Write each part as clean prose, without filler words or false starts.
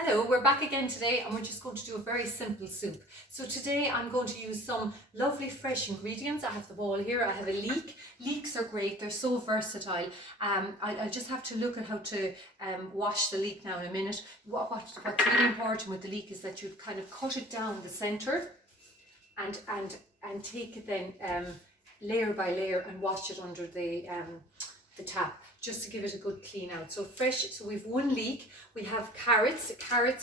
Hello, we're back again today and we're just going to do a very simple soup. So today I'm going to use some lovely fresh ingredients. I have the bowl here, I have a leek. Leeks are great, they're so versatile. I'll just have to look at how to wash the leek now in a minute. What's really important with the leek is that you kind of cut it down the centre and take it then layer by layer and wash it under the tap, just to give it a good clean out. So fresh, so we've one leek, we have carrots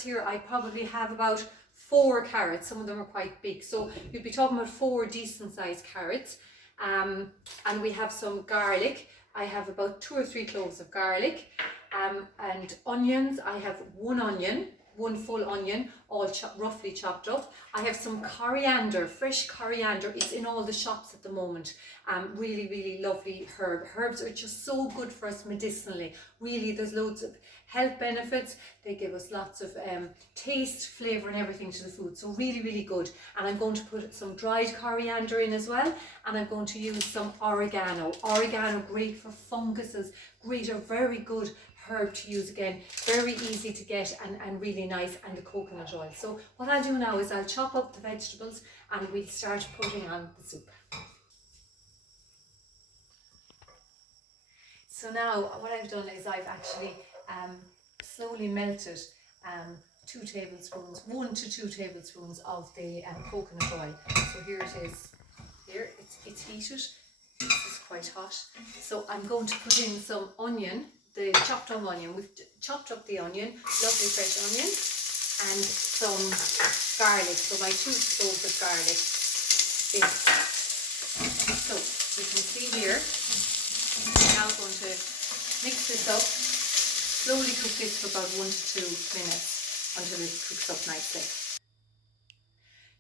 here. I probably have about 4 carrots, some of them are quite big, so you'd be talking about 4 decent sized carrots. And we have some garlic. I have about 2 or 3 cloves of garlic, and onions. I have 1 onion, 1 full onion, all roughly chopped up. I have some coriander, fresh coriander. It's in all the shops at the moment. Really lovely herb. Herbs are just so good for us medicinally. Really, there's loads of health benefits. They give us lots of taste, flavour and everything to the food. So really good. And I'm going to put some dried coriander in as well. And I'm going to use some oregano. Oregano, great for funguses. Great, a very good herb to use again. Very easy to get and really nice. And the coconut oil. So what I'll do now is I'll chop up the vegetables and we'll start putting on the soup. So now what I've done is I've actually slowly melted 2 tablespoons, 1 to 2 tablespoons of the coconut oil. So here it is. Here it's heated. This is quite hot. So I'm going to put in some onion, the chopped up onion. We've chopped up the onion, lovely fresh onion, and some garlic. So my 2 cloves of garlic. So you can see here. I'm now going to mix this up, slowly cook this for about 1 to 2 minutes until it cooks up nicely.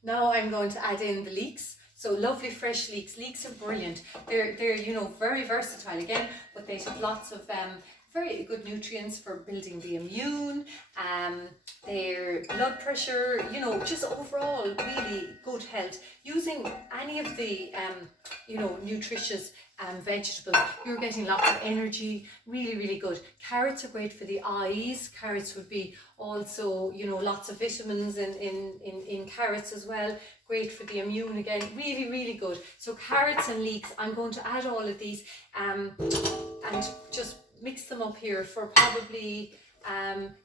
Now I'm going to add in the leeks. So lovely fresh leeks. Leeks are brilliant. They're you know, very versatile again, but they have lots of very good nutrients for building the immune, their blood pressure, you know, just overall really good health. Using any of the you know, nutritious vegetables, you're getting lots of energy, really good. Carrots are great for the eyes. Carrots would be also, you know, lots of vitamins in carrots as well. Great for the immune again, really good. So carrots and leeks, I'm going to add all of these and just mix them up here for probably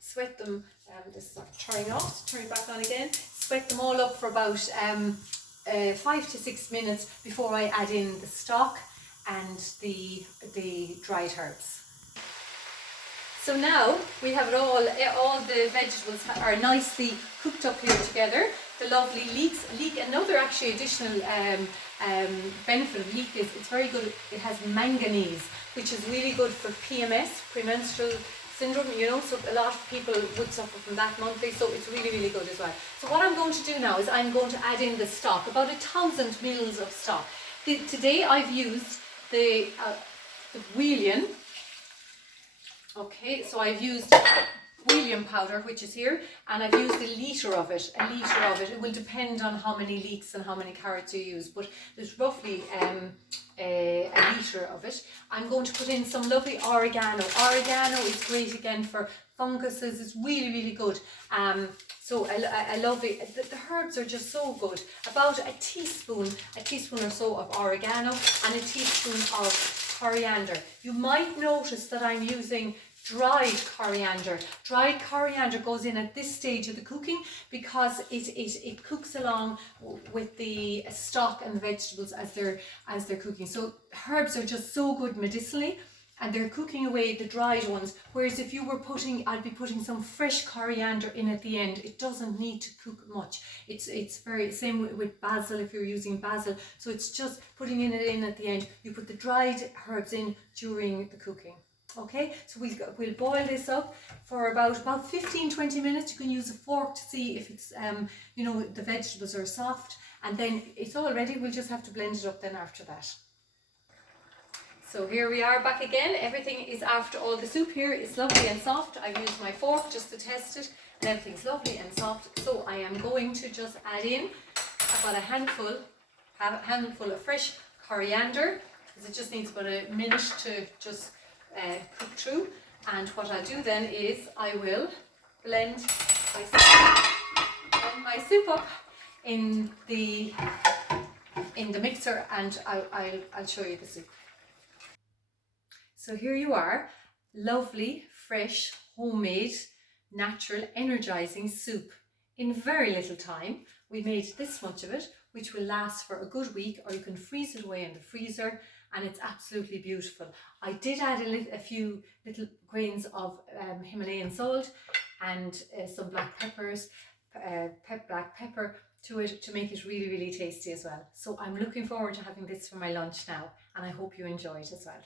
sweat them. This is turning off, turning back on again. Sweat them all up for about 5 to 6 minutes before I add in the stock and the dried herbs. So now we have it all the vegetables are nicely cooked up here together. The lovely leek, another actually additional benefit of leek is it's very good. It has manganese, which is really good for PMS, premenstrual syndrome, you know, so a lot of people would suffer from that monthly, so it's really good as well. So what I'm going to do now is I'm going to add in the stock, about 1,000 mils of stock. Today I've used the Bouillon. Okay, so I've used Bouillon powder, which is here, and I've used a litre of it. It will depend on how many leeks and how many carrots you use, but there's roughly a litre of it. I'm going to put in some lovely oregano. Oregano is great again for funguses. It's really good. So I love it. The herbs are just so good. About a teaspoon or so of oregano and a teaspoon of coriander. You might notice that I'm using dried coriander. Dried coriander goes in at this stage of the cooking because it cooks along with the stock and the vegetables as they're cooking. So herbs are just so good medicinally, and they're cooking away the dried ones. Whereas if you were I'd be putting some fresh coriander in at the end. It doesn't need to cook much. It's very same with basil if you're using basil. So it's just putting it in at the end. You put the dried herbs in during the cooking. Okay, so we'll boil this up for about 15-20 minutes. You can use a fork to see if it's you know, the vegetables are soft, and then it's all ready. We'll just have to blend it up then after that. So here we are back again. Everything is after all the soup here is lovely and soft. I've used my fork just to test it, and everything's lovely and soft. So I am going to just add in about a handful of fresh coriander, because it just needs about a minute to just cook through. And what I'll do then is I will blend my soup up in the mixer, and I'll show you the soup. So here you are, lovely, fresh, homemade, natural, energizing soup. In very little time, we made this much of it, which will last for a good week, or you can freeze it away in the freezer, and it's absolutely beautiful. I did add a few little grains of Himalayan salt and some black peppers, black pepper to it to make it really, really tasty as well. So I'm looking forward to having this for my lunch now, and I hope you enjoy it as well.